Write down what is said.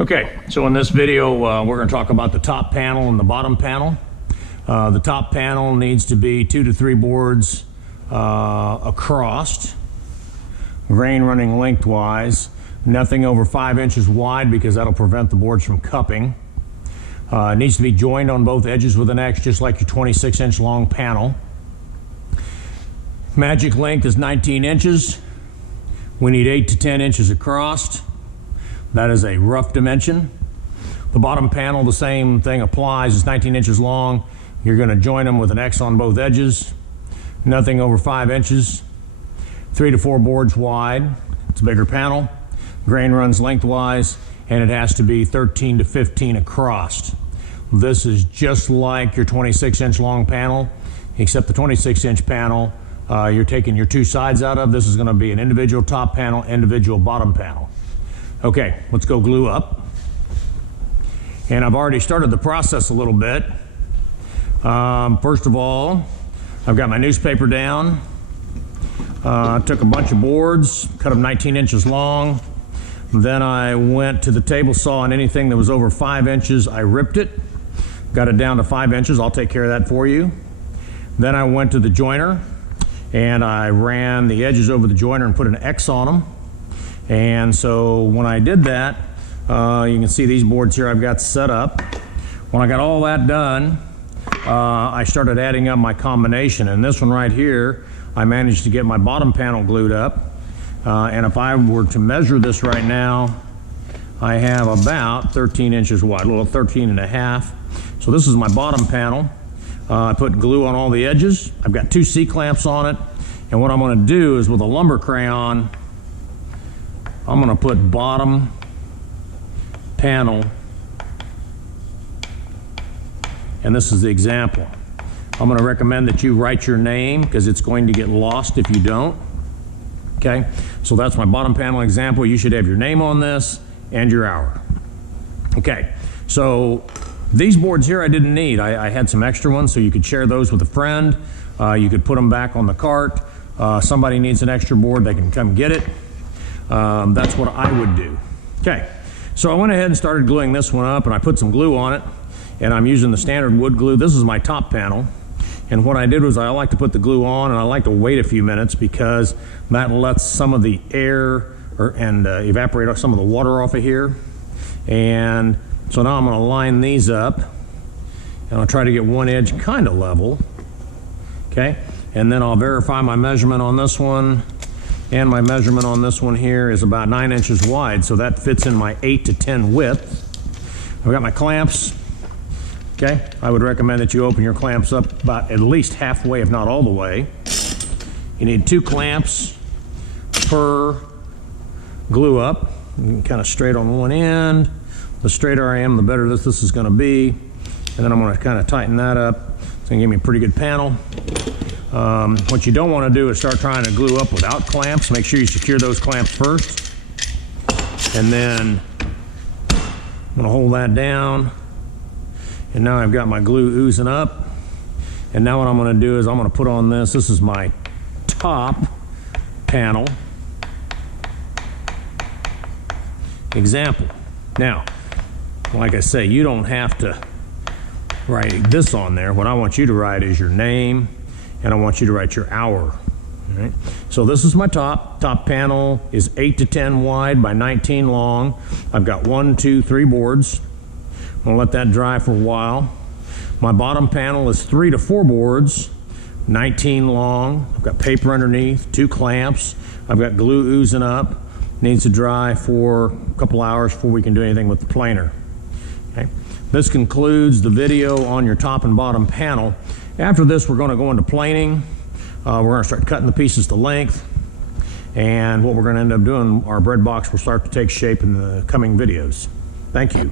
Okay, so in this video, we're going to talk about the top panel and the bottom panel. The top panel needs to be 2 to 3 boards across, grain running lengthwise, nothing over 5 inches wide because that'll prevent the boards from cupping. It needs to be joined on both edges with an X, just like your 26-inch long panel. Magic length is 19 inches. We need 8 to 10 inches across. That is a rough dimension. The bottom panel, the same thing applies. It's 19 inches long. You're going to join them with an X on both edges. Nothing over 5 inches. 3 to 4 boards wide. It's a bigger panel. Grain runs lengthwise, and it has to be 13 to 15 across. This is just like your 26-inch long panel, except the 26-inch panel, you're taking your 2 sides out of. This is going to be an individual top panel, individual bottom panel. Okay, let's go glue up. And I've already started the process a little bit. First of all, I've got my newspaper down. Took a bunch of boards, cut them 19 inches long. Then I went to the table saw, and anything that was over 5 inches, I ripped it. Got it down to 5 inches. I'll take care of that for you. Then I went to the joiner, and I ran the edges over the joiner and put an X on them. And so when I did that, you can see these boards here I've got set up. When I got all that done, I started adding up my combination. And this one right here, I managed to get my bottom panel glued up. And if I were to measure this right now, I have about 13 inches wide, a little 13 and a half. So this is my bottom panel. I put glue on all the edges. I've got 2 C-clamps on it. And what I'm going to do is with a lumber crayon, I'm going to put bottom panel, and this is the example. I'm going to recommend that you write your name because it's going to get lost if you don't. Okay, so that's my bottom panel example. You should have your name on this and your hour. Okay, so these boards here I didn't need. I had some extra ones, so you could share those with a friend. You could put them back on the cart. Somebody needs an extra board, they can come get it. That's what I would do. Okay, so I went ahead and started gluing this one up, and I put some glue on it, and I'm using the standard wood glue. This is my top panel, and what I did was I like to put the glue on, and I like to wait a few minutes because that lets some of the air and evaporate some of the water off of here. And so now I'm going to line these up, and I'll try to get one edge kind of level. Okay, and then I'll verify my measurement on this one. And my measurement on this one here is about 9 inches wide, so that fits in my 8 to 10 width. I've got my clamps. Okay, I would recommend that you open your clamps up about at least halfway, if not all the way. You need 2 clamps per glue up, kind of straight on one end. The straighter I am, the better this is going to be. And then I'm going to kind of tighten that up. It's going to give me a pretty good panel. What you don't want to do is start trying to glue up without clamps. Make sure you secure those clamps first. And then I'm going to hold that down. And now I've got my glue oozing up. And now what I'm going to do is I'm going to put on this. This is my top panel example. Now, like I say, you don't have to write this on there. What I want you to write is your name, and I want you to write your hour. All right? So this is my top panel is 8 to 10 wide by 19 long. I've got 1, 2, 3 boards. I'm going to let that dry for a while. My bottom panel is 3 to 4 boards, 19 long. I've got paper underneath, 2 clamps. I've got glue oozing up. Needs to dry for a couple hours before we can do anything with the planer. Okay. This concludes the video on your top and bottom panel. After this, we're going to go into planing. We're going to start cutting the pieces to length. And what we're going to end up doing, our bread box will start to take shape in the coming videos. Thank you.